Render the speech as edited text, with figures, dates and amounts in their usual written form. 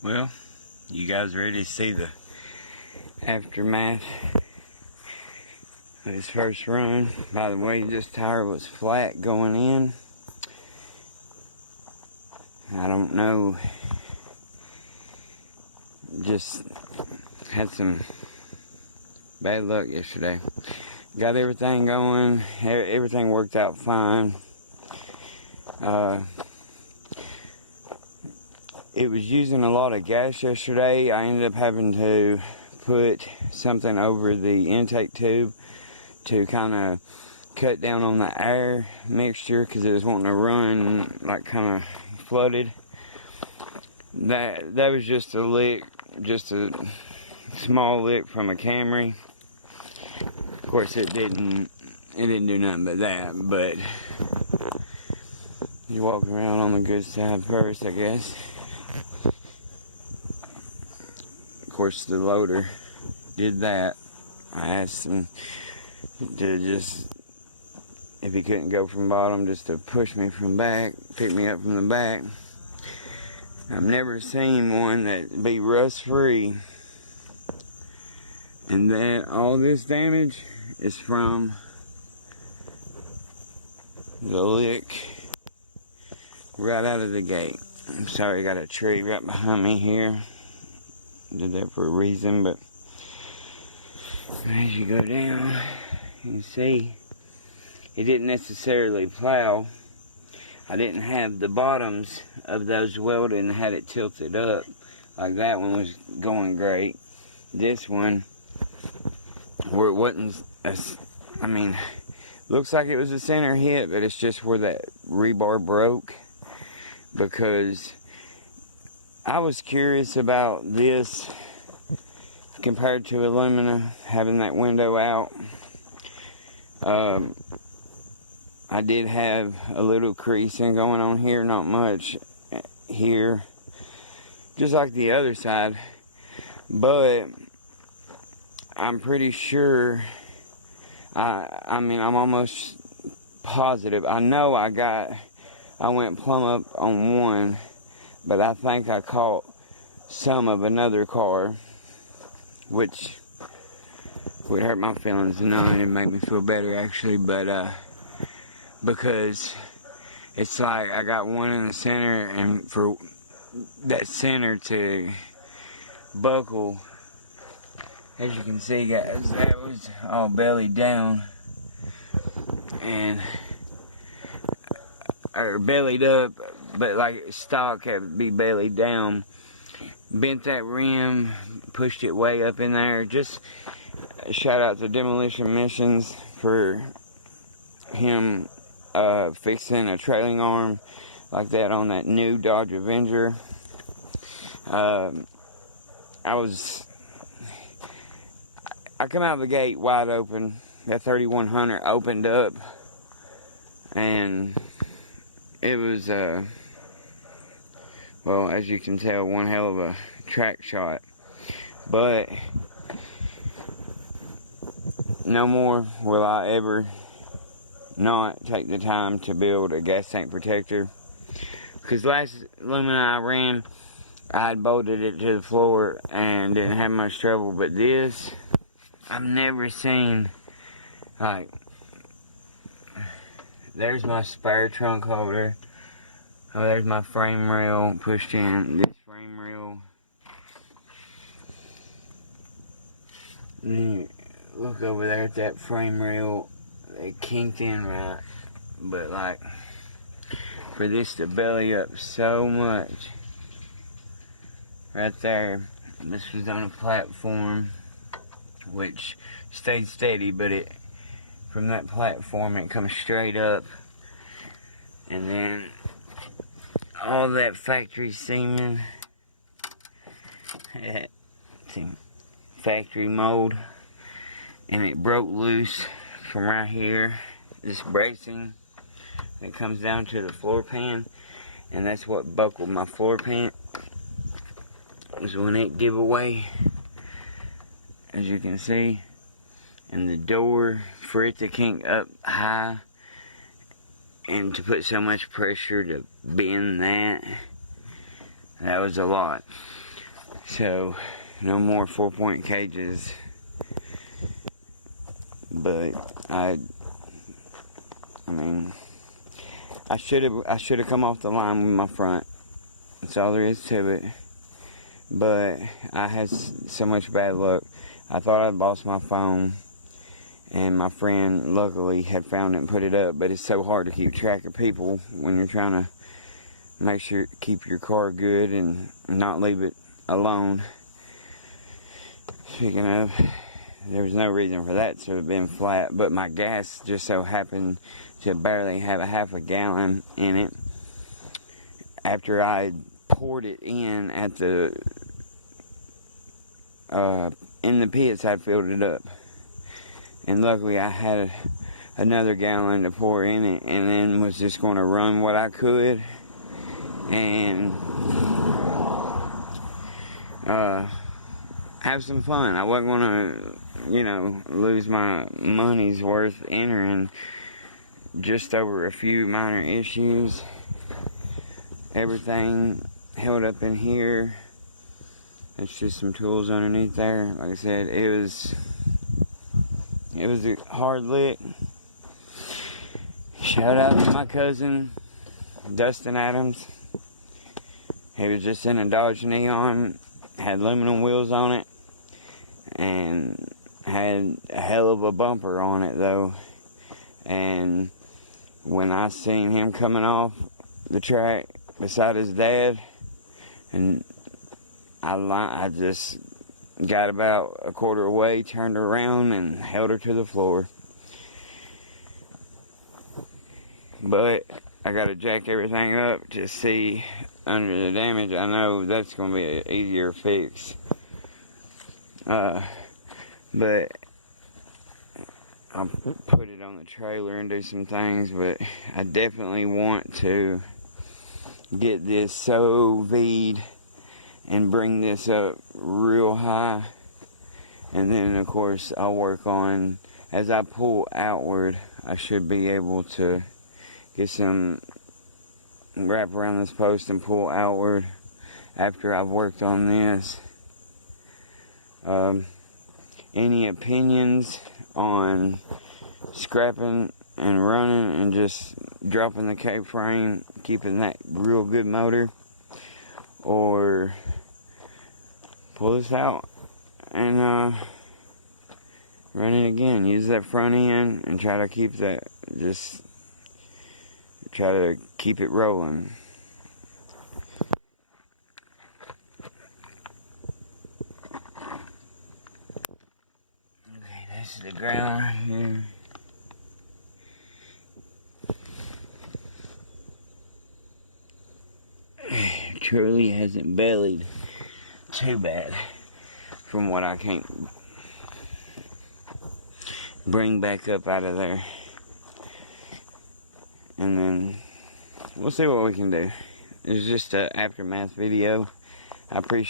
Well, you guys ready to see the aftermath of his first run? By the way, this tire was flat going in. I don't know, just had some bad luck yesterday. Got everything going, everything worked out fine. It was using a lot of gas yesterday. I ended up having to put something over the intake tube to kind of cut down on the air mixture because it was wanting to run like kind of flooded. That was just a lick, just a small lick from a Camry. Of course, it didn't do nothing but that, but you walk around on the good side first, I guess. Of course, the loader did that. I asked him to just, if he couldn't go from bottom, just to push me from back, pick me up from the back. I've never seen one that be rust free, and that all this damage is from the lick right out of the gate. I'm sorry, I got a tree right behind me here. Did that for a reason, but as you go down, you can see it didn't necessarily plow. I didn't have the bottoms of those welded and had it tilted up. Like that one was going great. This one, where it wasn't, looks like it was a center hit, but it's just where that rebar broke. Because I was curious about this compared to alumina, having that window out. I did have a little creasing going on here, not much here, just like the other side, but I'm pretty sure, I'm almost positive. I know I went plumb up on one, but I think I caught some of another car, which would hurt my feelings none and make me feel better actually, but because it's like I got one in the center, and for that center to buckle, as you can see guys, that was all belly down, or bellied up, but like stock had to be bellied down. Bent that rim, pushed it way up in there. Just a shout out to Demolition Missions for him fixing a trailing arm like that on that new Dodge Avenger. I come out of the gate wide open. That 3100 opened up, and it was well, as you can tell, one hell of a track shot. But no more will I ever not take the time to build a gas tank protector, because last alumina I ran, I had bolted it to the floor and didn't have much trouble, but this I've never seen. Like, there's my spare trunk holder. Oh, there's my frame rail pushed in. This frame rail, look over there at that frame rail. They kinked in right, but like, for this to belly up so much right there, this was on a platform which stayed steady, but it, from that platform, it comes straight up, and then all that factory semen, factory mold, and it broke loose from right here. This bracing that comes down to the floor pan, and that's what buckled my floor pan, was when it gave away, as you can see. And the door, for it to kink up high and to put so much pressure to bend that was a lot. So no more 4-point cages. But I mean, I should have come off the line with my front. That's all there is to it. But I had so much bad luck. I thought I'd lost my phone, and my friend luckily had found it and put it up. But it's so hard to keep track of people when you're trying to make sure keep your car good and not leave it alone. Speaking of, there was no reason for that to have been flat, but my gas just so happened to barely have a half a gallon in it. After I poured it in at the in the pits, I filled it up, and luckily I had another gallon to pour in it, and then was just going to run what I could and have some fun. I wasn't going to, you know, lose my money's worth entering just over a few minor issues. Everything held up in here. It's just some tools underneath there. Like I said, it was a hard lick. Shout out to my cousin, Dustin Adams. He was just in a Dodge Neon, had aluminum wheels on it, and had a hell of a bumper on it though. And when I seen him coming off the track beside his dad, and I just got about a quarter away, turned her around, and held her to the floor. But I got to jack everything up to see under the damage. I know that's going to be an easier fix. But I'll put it on the trailer and do some things. But I definitely want to get this so V'd and bring this up real high. And then of course I'll work on, as I pull outward, I should be able to get some wrap around this post and pull outward after I've worked on this. Any opinions on scrapping and running and just dropping the K frame, keeping that real good motor, or pull this out and run it again? Use that front end and try to keep that, just try to keep it rolling. Okay, this is the ground right here. It truly hasn't bellied too bad from what I can't bring back up out of there. And then we'll see what we can do. It's just an aftermath video. I appreciate